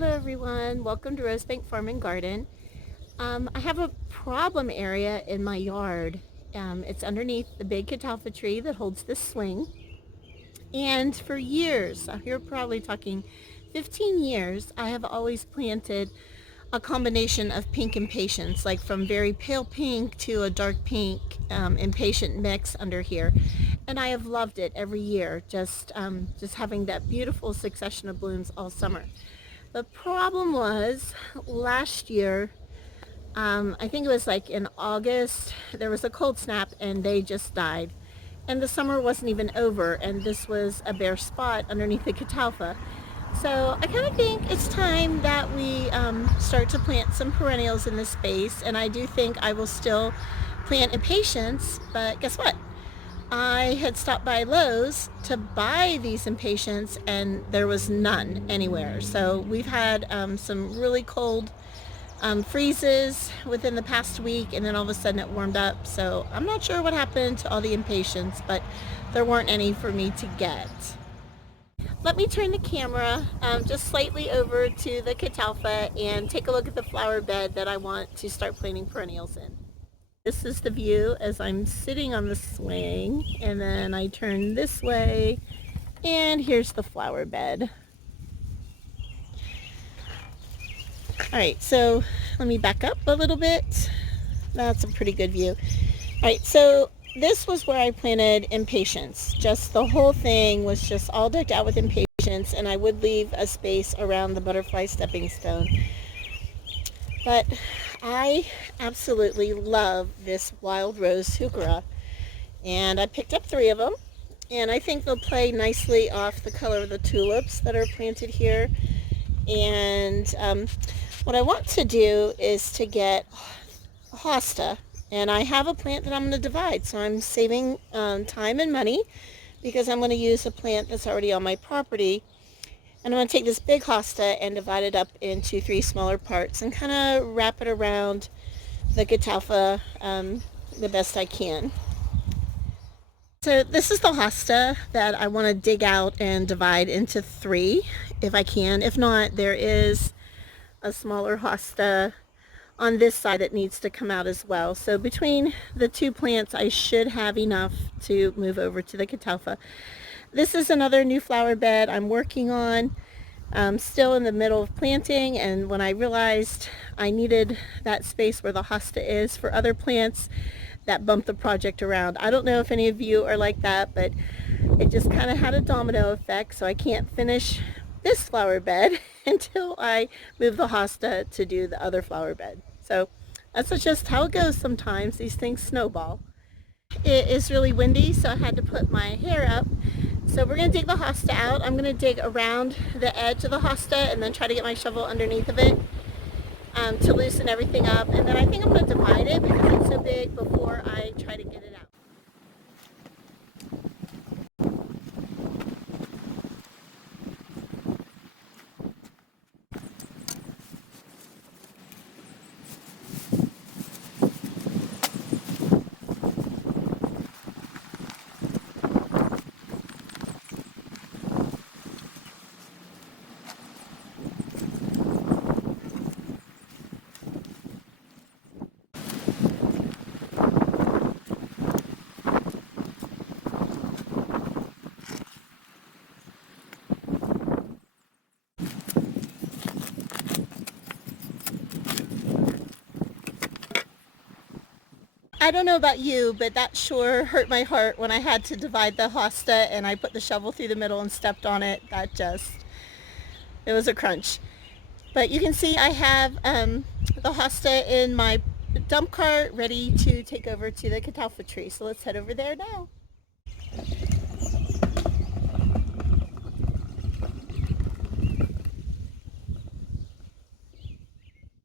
Hello everyone, welcome to Rosebank Farm and Garden. I have a problem area in my yard. It's underneath the big catalpa tree that holds this swing. And for years, you're probably talking 15 years, I have always planted a combination of pink impatiens, like from very pale pink to a dark pink impatient mix under here. And I have loved it every year, just having that beautiful succession of blooms all summer. The problem was last year, I think it was like in August, there was a cold snap and they just died. And the summer wasn't even over, and this was a bare spot underneath the catalpa. So I kind of think it's time that we start to plant some perennials in this space, and I do think I will still plant impatiens, but guess what? I had stopped by Lowe's to buy these impatiens and there was none anywhere. So we've had some really cold freezes within the past week, and then all of a sudden it warmed up. So I'm not sure what happened to all the impatiens, but there weren't any for me to get. Let me turn the camera just slightly over to the catalpa and take a look at the flower bed that I want to start planting perennials in. This is the view as I'm sitting on the swing, and then I turn this way and here's the flower bed. Alright, so let me back up a little bit. That's a pretty good view. Alright, so this was where I planted impatiens. Just the whole thing was just all decked out with impatiens, and I would leave a space around the butterfly stepping stone. But I absolutely love this wild rose Heuchera, and I picked up 3 of them, and I think they'll play nicely off the color of the tulips that are planted here. And what I want to do is to get Hosta, and I have a plant that I'm going to divide, so I'm saving time and money because I'm going to use a plant that's already on my property. And I'm going to take this big hosta and divide it up into 3 smaller parts and kind of wrap it around the catalpa the best I can. So this is the hosta that I want to dig out and divide into 3 if I can. If not, there is a smaller hosta on this side that needs to come out as well. So between the 2 plants, I should have enough to move over to the catalpa. This is another new flower bed I'm working on. I'm still in the middle of planting, and when I realized I needed that space where the hosta is for other plants, that bumped the project around. I don't know if any of you are like that, but it just kind of had a domino effect, so I can't finish this flower bed until I move the hosta to do the other flower bed. So that's just how it goes sometimes. These things snowball. It is really windy, so I had to put my hair up. So we're going to dig the hosta out. I'm going to dig around the edge of the hosta and then try to get my shovel underneath of it to loosen everything up. And then I think I'm going to divide it because it's so big before I try to get it out. I don't know about you, but that sure hurt my heart when I had to divide the hosta and I put the shovel through the middle and stepped on it. It was a crunch. But you can see I have the hosta in my dump cart ready to take over to the catalpa tree. So let's head over there now.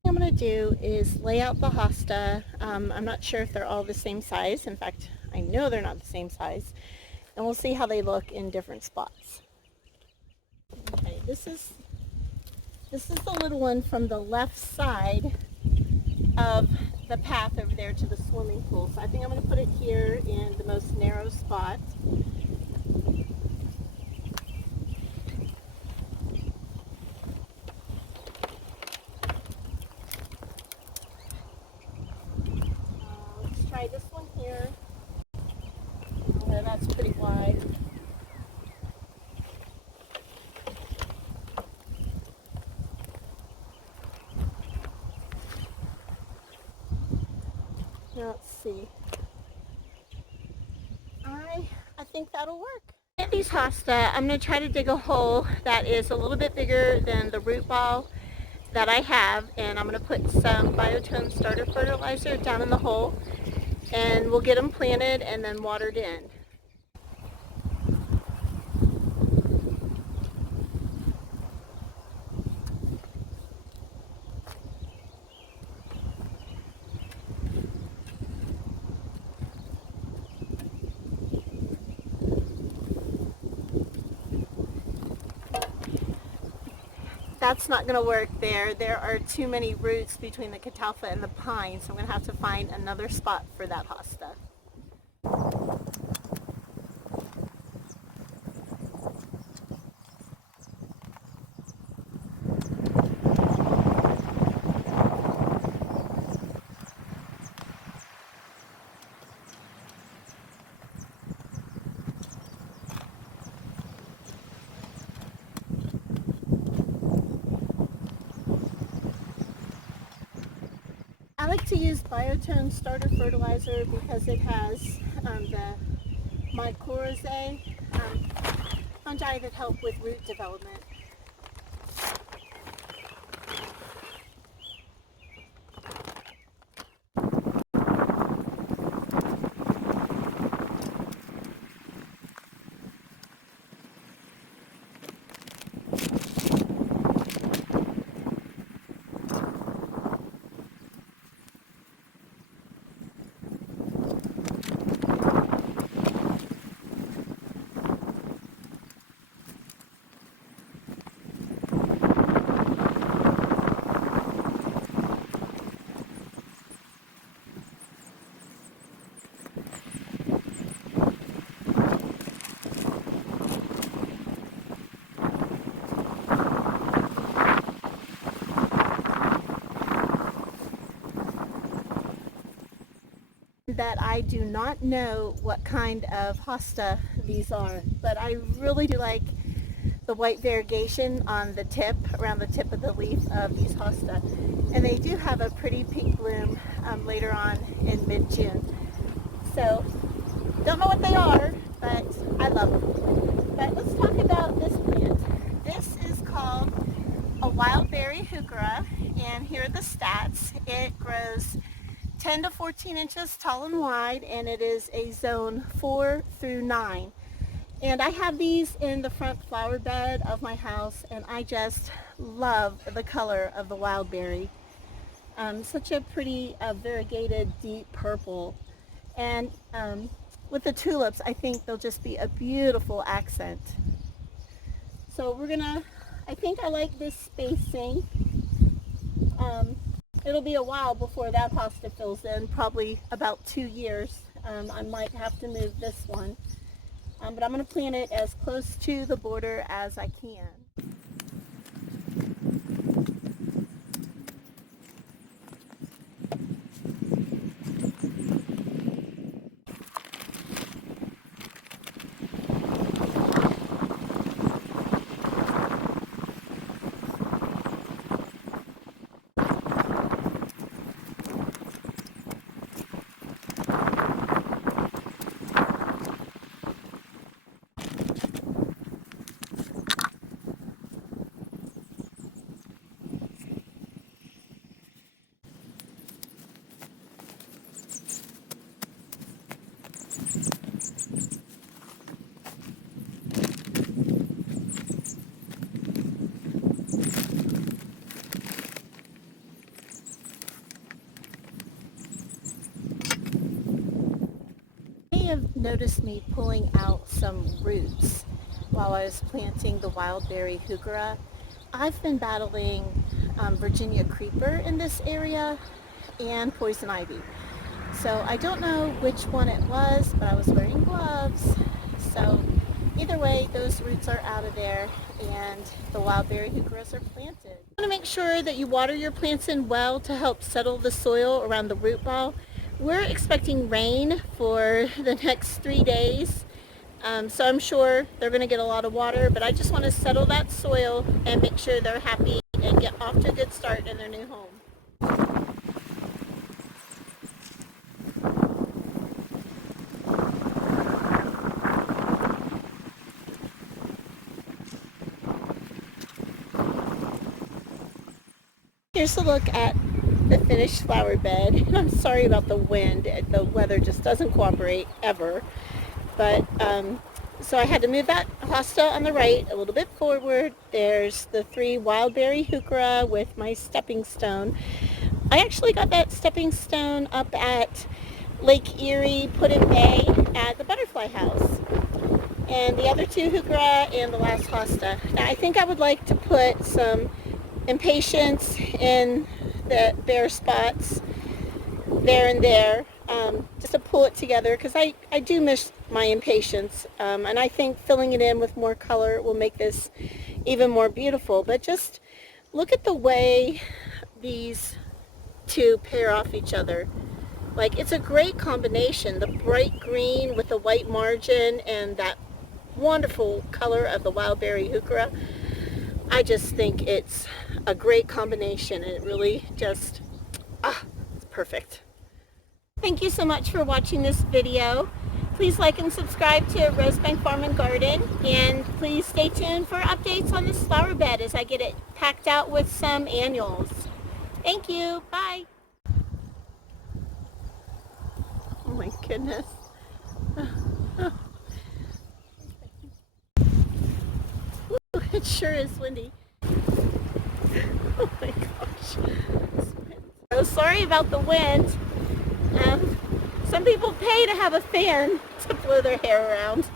What I'm going to do is lay out the hosta. I'm not sure if they're all the same size. In fact, I know they're not the same size. And we'll see how they look in different spots. Okay, this is the little one from the left side of the path over there to the swimming pool. So I think I'm going to put it here in the most narrow spot. try this one here. Oh, that's pretty wide. Now let's see. I think that'll work. At these hosta, I'm going to try to dig a hole that is a little bit bigger than the root ball that I have, and I'm going to put some biotone starter fertilizer down in the hole, and we'll get them planted and then watered in. That's not going to work there. There are too many roots between the catalpa and the pine, so I'm going to have to find another spot for that hosta. I like to use biotone starter fertilizer because it has the mycorrhizae fungi that help with root development. That I do not know what kind of hosta these are, but I really do like the white variegation on the tip, around the tip of the leaf of these hosta. And they do have a pretty pink bloom later on in mid-June. So, don't know what they are, but I love them. But let's talk about this plant. This is called a WildBerry Heuchera, and here are the stats. It grows 10 to 14 inches tall and wide, and it is a zone 4 through 9. And I have these in the front flower bed of my house, and I just love the color of the WildBerry. Such a pretty variegated deep purple. And with the tulips, I think they'll just be a beautiful accent. So I think I like this spacing. It'll be a while before that hosta fills in, probably about 2 years. I might have to move this one. But I'm going to plant it as close to the border as I can. Have noticed me pulling out some roots while I was planting the WildBerry Heuchera. I've been battling Virginia creeper in this area and poison ivy. So I don't know which one it was, but I was wearing gloves. So either way, those roots are out of there and the WildBerry Heucheras are planted. You want to make sure that you water your plants in well to help settle the soil around the root ball. We're expecting rain for the next 3 days. So I'm sure they're going to get a lot of water, but I just want to settle that soil and make sure they're happy and get off to a good start in their new home. Here's a look at the finished flower bed. I'm sorry about the wind. The weather just doesn't cooperate ever. But so I had to move that hosta on the right a little bit forward. There's the 3 WildBerry Heuchera with my stepping stone. I actually got that stepping stone up at Lake Erie, Put in Bay at the butterfly house. And the other 2 Heuchera and the last hosta. Now I think I would like to put some impatience in the bare spots there and there, just to pull it together, because I do miss my impatience, and I think filling it in with more color will make this even more beautiful. But just look at the way these 2 pair off each other. Like, it's a great combination, the bright green with the white margin and that wonderful color of the WildBerry Heuchera. I just think it's a great combination, and it really just, it's perfect. Thank you so much for watching this video. Please like and subscribe to Rosebank Farm and Garden, and please stay tuned for updates on this flower bed as I get it packed out with some annuals. Thank you. Bye. Oh my goodness. Ooh, it sure is windy. Oh my gosh. So sorry about the wind. Some people pay to have a fan to blow their hair around.